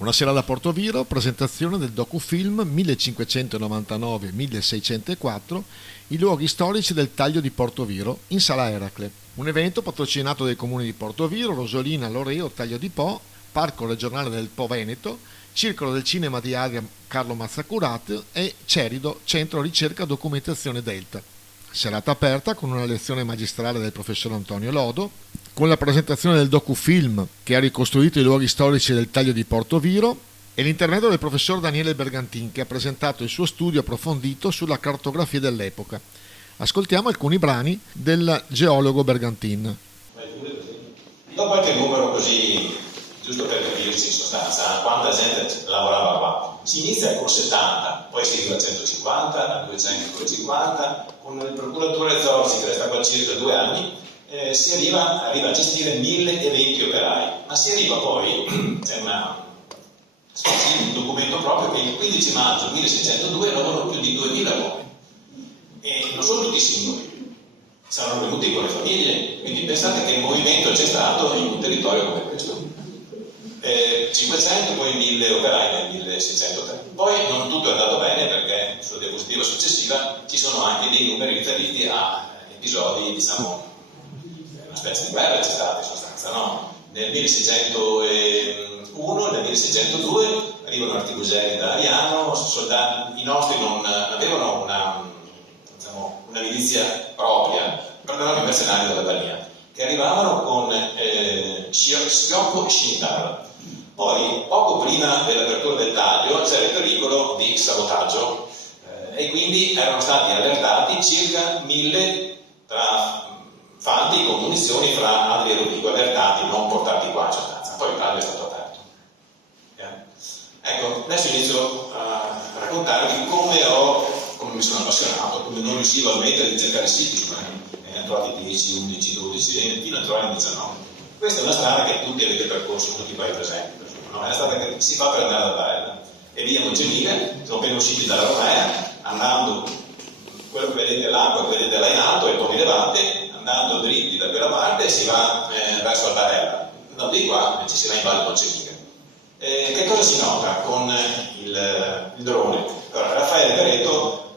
Buonasera da Portoviro, presentazione del docufilm 1599-1604, i luoghi storici del taglio di Portoviro, in Sala Eracle. Un evento patrocinato dai comuni di Portoviro, Rosolina, Loreo, Taglio di Po, Parco regionale del Po Veneto, Circolo del Cinema di Adria Carlo Mazzacurat e Cerido, Centro Ricerca Documentazione Delta. Serata aperta con una lezione magistrale del professor Antonio Lodo, con la presentazione del docufilm che ha ricostruito i luoghi storici del taglio di Portoviro e l'intervento del professor Daniele Bergantin che ha presentato il suo studio approfondito sulla cartografia dell'epoca. Ascoltiamo alcuni brani del geologo Bergantin. Do qualche numero così, giusto per capirci in sostanza, quanta gente lavorava qua. Si inizia con 70, poi si arriva a 150, a 250, con il procuratore Zorzi che resta qua circa 2 anni, si arriva a gestire 1020 operai, ma si arriva poi, c'è un documento proprio che il 15 maggio 1602 lavorano più di 2000 uomini, e non sono tutti singoli, saranno venuti con le famiglie, quindi pensate che il movimento c'è stato in un territorio come questo. 500, poi 1000 operai nel 1603. Poi non tutto è andato bene perché sulla diapositiva successiva ci sono anche dei numeri riferiti a episodi, diciamo, una specie di guerra c'è stata in sostanza, no? Nel 1601 e nel 1602 arrivano artibugieri da Ariano, soldati, i nostri non avevano una milizia propria, prendevano i mercenari della Balia, che arrivavano con schioppo e scimitarra. Poi, poco prima dell'apertura del taglio, c'era il pericolo di sabotaggio e quindi erano stati allertati circa 1000 tra fanti con munizioni fra Adria e Rovigo, allertati, non portati qua in sostanza. Poi il taglio è stato aperto. Ecco, adesso inizio a raccontarvi come mi sono appassionato, come non riuscivo a smettere di cercare siti, ne ho trovati 10, 11, 12, fino a trovare 19. Questa è una strada che tutti avete percorso, tutti qua presenti, no? È una strada che si fa per andare da Barella e via Mongemine, siamo appena usciti dalla Romea, andando, quello che vedete l'acqua che vedete là in alto è il Po di Levante, andando dritti da quella parte si va verso la Barella, andando di qua ci si va in Valle Mongemine. Che cosa si nota con il drone? Allora, Raffaele Caretto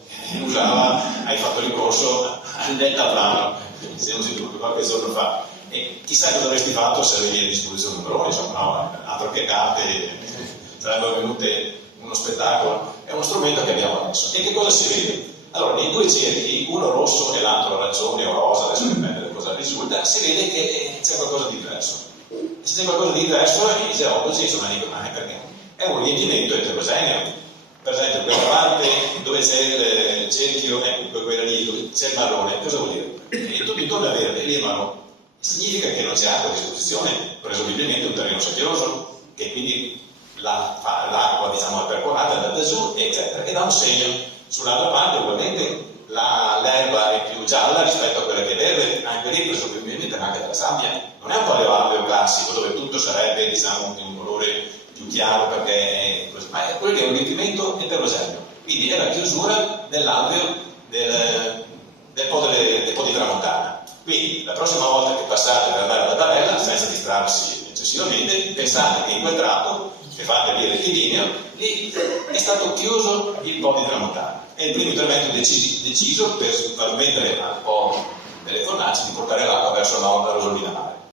hai fatto ricorso al delta plano, siamo sentiti qualche giorno fa. E chissà cosa avresti fatto se avevi a disposizione un drone, insomma, no, altro che carte, sarebbero venute uno spettacolo. È uno strumento che abbiamo adesso. E che cosa si vede? Allora, nei 2 cerchi, uno rosso e l'altro arancione o rosa, adesso dipende da cosa risulta, si vede che c'è qualcosa di diverso. Se c'è qualcosa di diverso, i geologi sono dicono, perché è un riempimento eterogeneo. Per esempio, quella parte dove c'è il cerchio, ecco, quella lì, dove c'è il marrone, cosa vuol dire? E tutto intorno è verde, lì è marrone. Significa che non c'è acqua a disposizione, presumibilmente un terreno sabbioso, che quindi l'acqua, diciamo, è percolata da giù, eccetera, e dà un segno. Sull'altra parte, ovviamente, l'erba è più gialla rispetto a quella che è verde, anche lì presumibilmente anche della sabbia. Non è un paleoalveo classico, dove tutto sarebbe, diciamo, di un colore più chiaro, perché ma è quello che è un riempimento eterogeneo. Quindi è la chiusura dell'alveo del Po di Tramontana. Quindi la prossima volta che passate per andare alla Barella, senza distrarsi eccessivamente, pensate che in quel tratto, che fate via rettilineo, lì è stato chiuso il Po di Tramontana. È il primo intervento deciso per permettere al Po delle fornaci di portare l'acqua verso nord a Rosolina Mare.